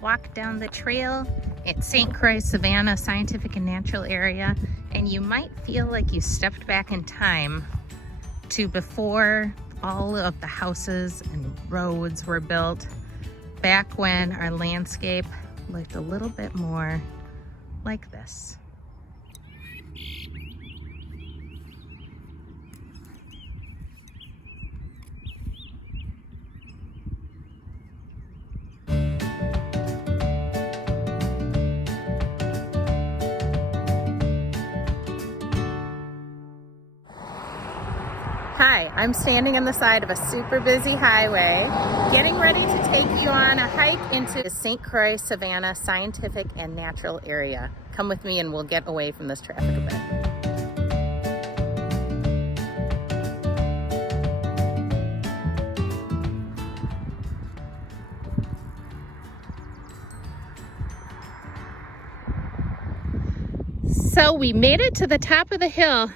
walk down the trail at St. Croix Savanna Scientific and Natural Area, and you might feel like you stepped back in time to before all of the houses and roads were built, back when our landscape looked a little bit more like this. Hi, I'm standing on the side of a super busy highway, getting ready to take you on a hike into the St. Croix Savanna Scientific and Natural Area. Come with me and we'll get away from this traffic a bit. So we made it to the top of the hill.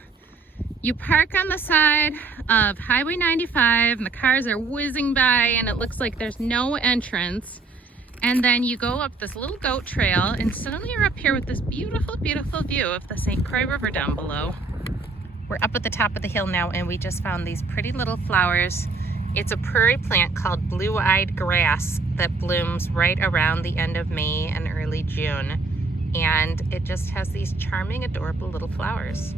You park on the side of Highway 95 and the cars are whizzing by and it looks like there's no entrance. And then you go up this little goat trail and suddenly you're up here with this beautiful, beautiful view of the St. Croix River down below. We're up at the top of the hill now and we just found these pretty little flowers. It's a prairie plant called blue-eyed grass that blooms right around the end of May and early June. And it just has these charming, adorable little flowers.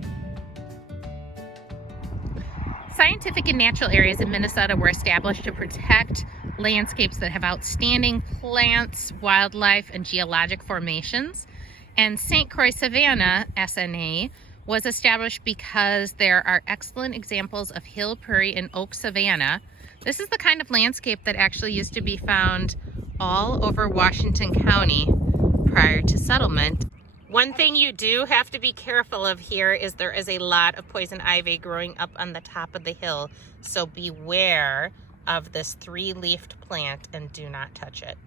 Scientific and natural areas in Minnesota were established to protect landscapes that have outstanding plants, wildlife, and geologic formations. And St. Croix Savanna SNA was established because there are excellent examples of hill, prairie, and oak savanna. This is the kind of landscape that actually used to be found all over Washington County prior to settlement. One thing you do have to be careful of here is there is a lot of poison ivy growing up on the top of the hill. So beware of this three-leafed plant and do not touch it.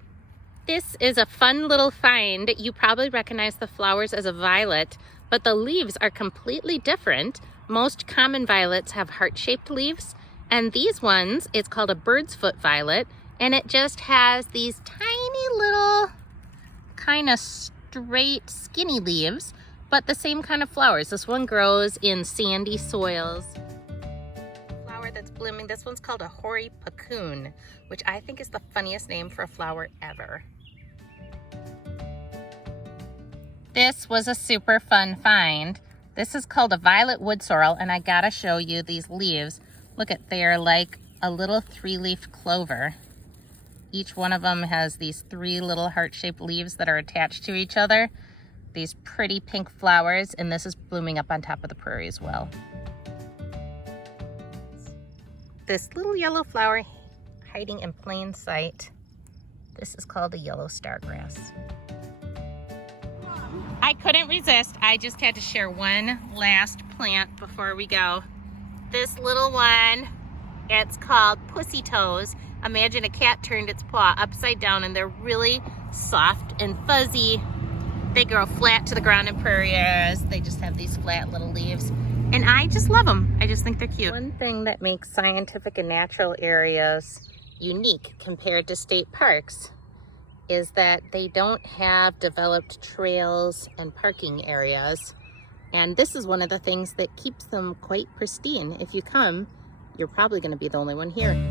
This is a fun little find. You probably recognize the flowers as a violet, but the leaves are completely different. Most common violets have heart-shaped leaves, and these ones, it's called a bird's foot violet, and it just has these tiny little kind of straight, skinny leaves, but the same kind of flowers. This one grows in sandy soils. Flower that's blooming, this one's called a Hoary puccoon, which I think is the funniest name for a flower ever. This was a super fun find. This is called a violet wood sorrel, and I gotta show you these leaves. Look at, they're like a little three-leaf clover. Each one of them has these three little heart-shaped leaves that are attached to each other. These pretty pink flowers, and this is blooming up on top of the prairie as well. This little yellow flower hiding in plain sight, this is called a yellow stargrass. I couldn't resist. I just had to share one last plant before we go. This little one, it's called Pussytoes. Imagine a cat turned its paw upside down, and they're really soft and fuzzy. They grow flat to the ground in prairie areas. They just have these flat little leaves. And I just love them. I just think they're cute. One thing that makes scientific and natural areas unique compared to state parks is that they don't have developed trails and parking areas. And this is one of the things that keeps them quite pristine. If you come, you're probably going to be the only one here.